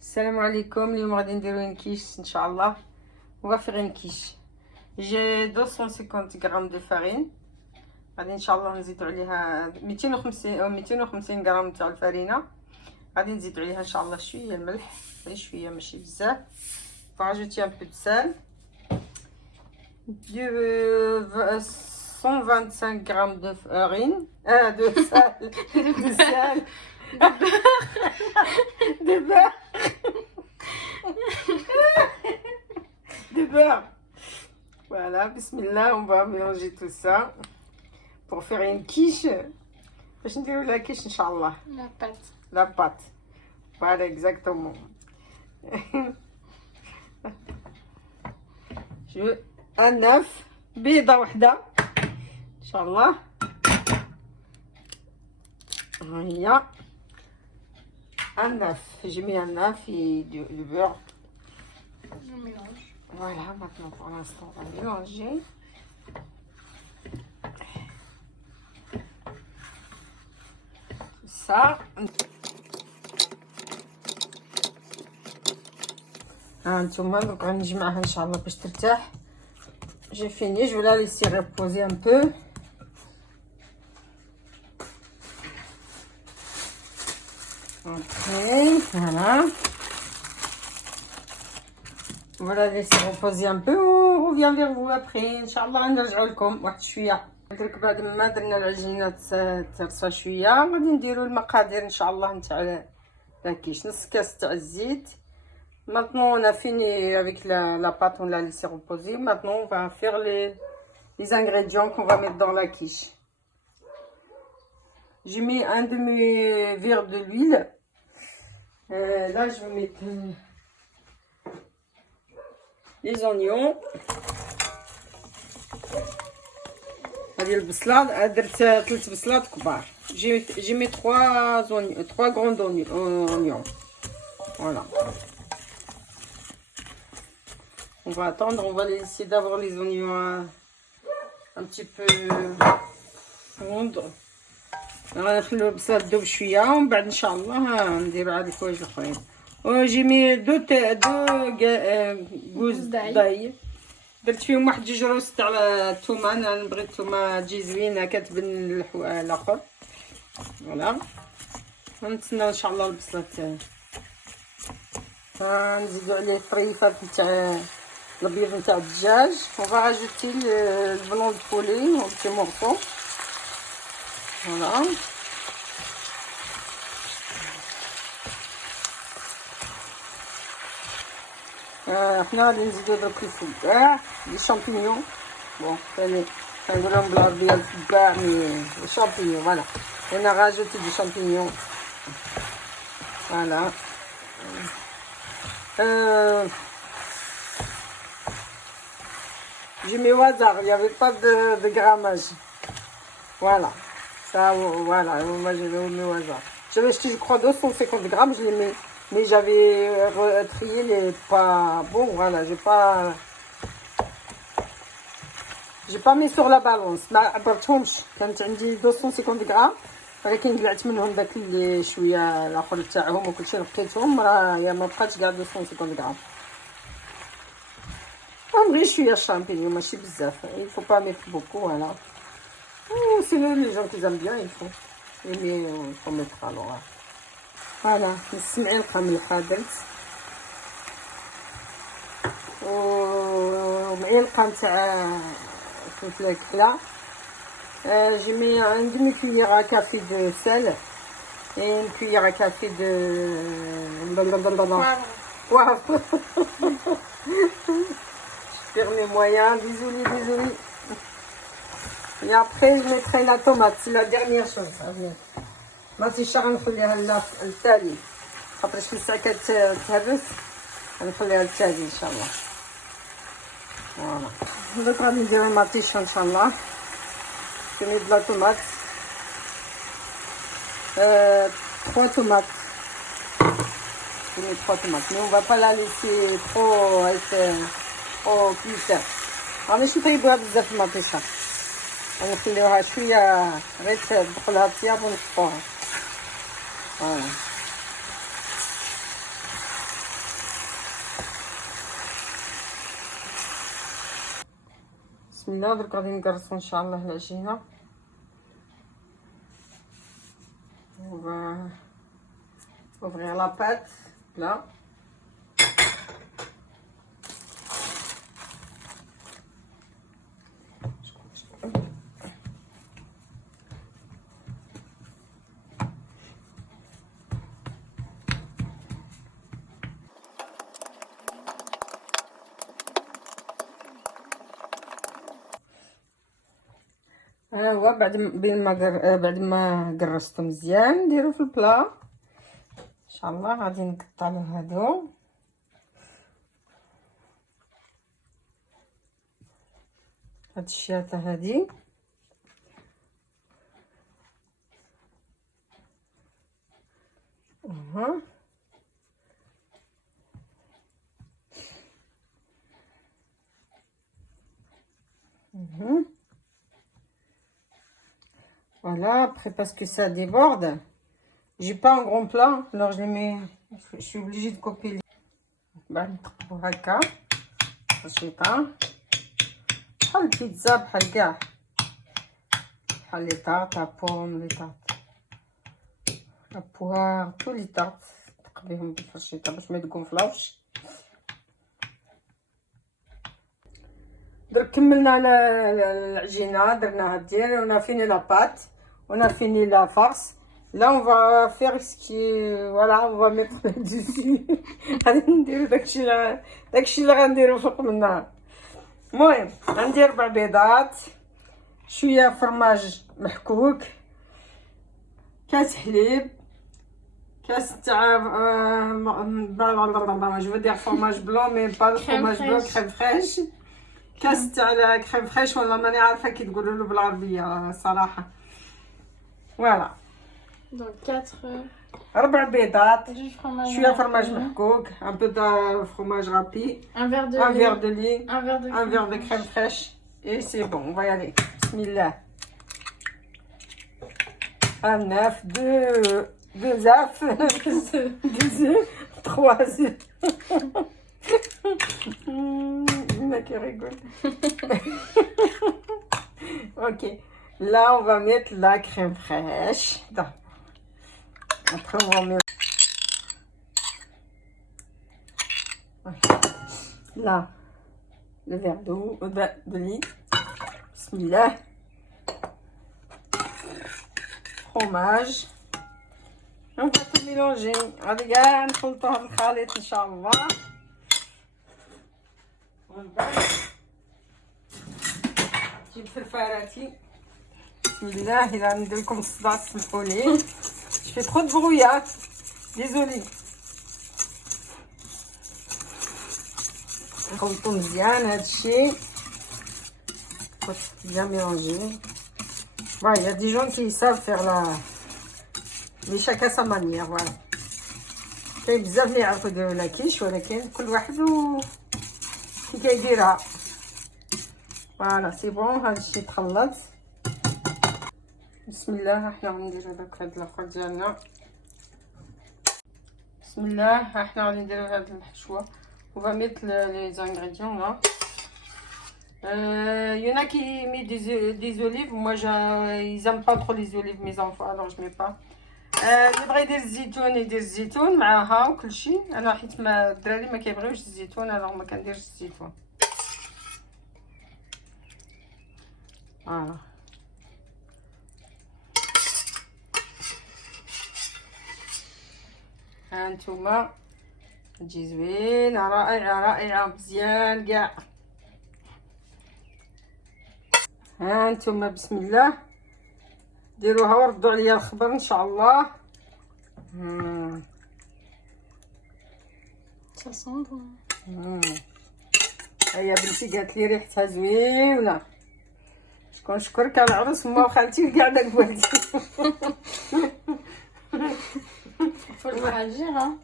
السلام عليكم. اليوم غادي نديرو une quiche ان شاء الله. On va faire une quiche. J'ai 250 grammes de farine. غادي ان شاء الله نزيدو عليها 250 غرام تاع الفرينه. غادي نزيدو عليها ان شاء الله شويه الملح، غير شويه ماشي بزاف. rajouter un peu de sel, du 125 grammes de farine, de sel, de sel, de beurre, de beurre. Voilà, bismillah, on va mélanger tout ça pour faire une quiche. باش نديرو la quiche inchallah. La pâte. Voilà, exactement. Je veux un œuf, بيضة وحدة ان شاء الله. هي un œuf. J'ai mis un œuf et du beurre. Je mélange. Voilà, maintenant pour l'instant on va mélanger. Tout ça. هانتوما دوك غنجمعها ان شاء الله باش ترتاح. J'ai fini, je vais la laisser reposer un peu. Ok, voilà. On va la laisser reposer un peu. On revient vers vous après. Inch'Allah نرجعوا لكم واحد شويه. درك بعد ما درنا العجينه ترصى شويه غادي نديروا المقادير ان شاء الله نتاع لاكيش. نص كاس تاع الزيت. Maintenant on a fini avec la pâte, on l'a laissé reposer. Maintenant on va faire les ingrédients qu'on va mettre dans la quiche. J'ai mis un demi-verre de l'huile. Là je vais mettre les oignons. هذه البصلة درت 3 بصلات كبار. J'ai mis 3 grands oignons. Voilà. On va attendre, on va laisser d'abord les oignons un petit peu fondre. غنخليو البصل تذوب شويه ومن بعد ان شاء الله نديرو عاد الحوايج الاخرين. جي مي جوز داي. درت فيهم واحد 2 روس تاع الثومه. انا نبغي الثومه تجي زوينه كتبن الاخر. فوالا غنتسناو ان شاء الله البصله نزيدو عليه الطريفات تاع البيض نتاع الدجاج. On va rajouter le blanc de poulet en petits morceaux. Voilà. حنا غادي نزيدو درك الفباع لي شامبينيون. بون ثاني كنقولهم بالعربيه الفباع مي لي شامبينيون. فوالا هنا راجوتي دي شامبينيون. فوالا j'ai mis au hasard, il n'y avait pas de grammage. Voilà. Ça, voilà, moi j'ai mis au hasard. J'avais acheté, je crois, 250 grammes, je l'ai mis. Mais j'avais trié les pas. Bon, voilà, j'ai pas mis sur la balance. ما عبرتهمش. كانت عندي 250 غرام ولكن قلعت منهم داك اللي شويه الاخر تاعهم وكلشي نقيتهم. راه ما بقاتش كاع 250 غرام. نبغي شويه الشامبينيون ماشي بزاف. il faut pas mettre beaucoup. Voilà. Sinon les gens qui aiment bien il faut mettre alors. Voilà, نص معلقه ملحه درت ومعلقه نتاع فلفله كحله. j'ai mis une demi-cuillère à café de sel et une cuillère à café de poivre. Je ferme les moyens, désolé. Et après je mettrai la tomate, c'est la dernière chose. ما تيش غنخليها للتالي خاطر في الساعه كتهبس. غنخليها للتالي ان شاء الله. فوالا دابا غادي نديرو المطيشه ان شاء الله. كمية de la tomate. 3 tomates. J'ai mis 3 tomates. Mais on va pas la laisser trop trop cuite. ماشي نطيبوها بزاف المطيشه. غنخليوها شويه غير تدخلها الطياب ونحطوها. Voilà. بسم الله. درك غادي نقرصو ان شاء الله العجينه ouvrir la pâte là. ها هو بعد ما قرصتو مزيان نديرو في البلا ان شاء الله. غادي نقطعو هادو هاد الشياطه هادي اها voilà. Après parce que ça déborde, j'ai pas un grand plat, alors je les mets, je suis obligée de couper les بعد نقطعو هكا بسيطه بحال البيتزا بحال كاع بحال لي طاط لا بوم لي طاط لا بوار تو لي طاط تقليهم بالفرشيطه باش ما يتقنفلاوش. درك كملنا على العجينه درناها ديال on a fini la pâte, on a fini la farce. Là on va faire ce qui est, voilà, on va mettre dessus. غادي نديرو داكشي اللي غنديرو فوق منها. المهم غندير 4 بيضات، شويه فرماج محكوك، كاس حليب، كاس تاع جو فو دير فرماج بلون مي با الفرماج بلون كريم فريش، كاس تاع كريم فريش ولا ماني عارفه كي تقولوا له بالعربيه صراحه. فوالا Donc 4 4 بيضات، jus fromage. شويه فرماج محكوك، un peu de fromage râpé, Un verre de un lait. verre de lait, Un verre de crème fraîche et c'est bon, on va y aller. Bismillah. Un œuf, deux œufs, 2 œufs, 3 œufs. Il y en a qui rigolent. Ok, là on va mettre la crème fraîche. Après on va mettre là le verre d'eau de lait. Bismillah. Fromage. On va tout mélanger. غادي كاع نخلطوه في الخليط ان شاء الله. ومن بعد نجيب فرفاراتي. بسم الله. الا ندير لكم الصداع تسمحوا لي. Je fais trop de bruit, hein. Désolée. نخلطو مزيان هادشي. Faut bien mélanger. Voilà, il y a des gens qui savent faire la... Mais chacun sa manière, voilà. كاين بزاف اللي يعرفوا يديروا لا كيش ولكن كل واحد كي كيديرها. فوالا سي بون. هادشي تخلط. بسم الله. حنا غنديرو داك هاد الاخر ديالنا. بسم الله. حنا غادي نديرو هاد الحشوه. On va mettre les ingrédients là. Y en a qui mettent des olives. Moi, ils aiment pas trop les olives, mes enfants, alors je mets pas. اللي بغى يدير الزيتون يدير الزيتون معاها وكل شيء. انا حيت ما الدراري ما كيبغيوش الزيتون، انا ما كنديرش الزيتون. فوالا. ها نتوما تجي زوينه رائعه رائعه مزيان كاع. ها نتوما بسم الله ديروها وردوا عليا الخبر ان شاء الله. Ça sent bon. هيا بنتي قالت لي ريحتها زوينه. شكون نشكرك على العروس ما وخالتي وكاع داك والدي. Faut le traduire, hein.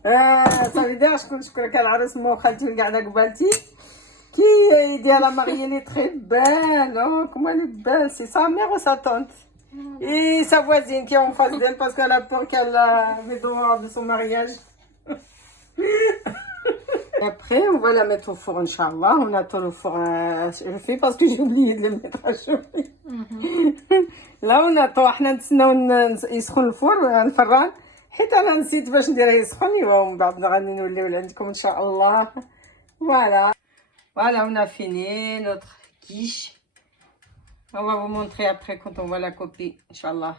صافي داير شكون نشكرك على العروس ما وخالتي وكاع داك بالتي. Qui dit à la mariée, elle est très belle. Oh, comment elle est belle. C'est sa mère ou sa tante? Et sa voisine qui est en face d'elle parce qu'elle a peur qu'elle avait droit de son mariage. Après, on va la mettre au four, Inch'Allah. On attend le four chauffer parce que j'ai oublié de le mettre à chauffer. Là, on attend. احنا نتسناو يسخن الفور الفران حيت انا نسيت باش نديره يسخن ومن بعد غادي نوليو لعندكم ان شاء الله. Voilà. Voilà, on a fini notre quiche. On va vous montrer après quand on va la couper, Inch'Allah.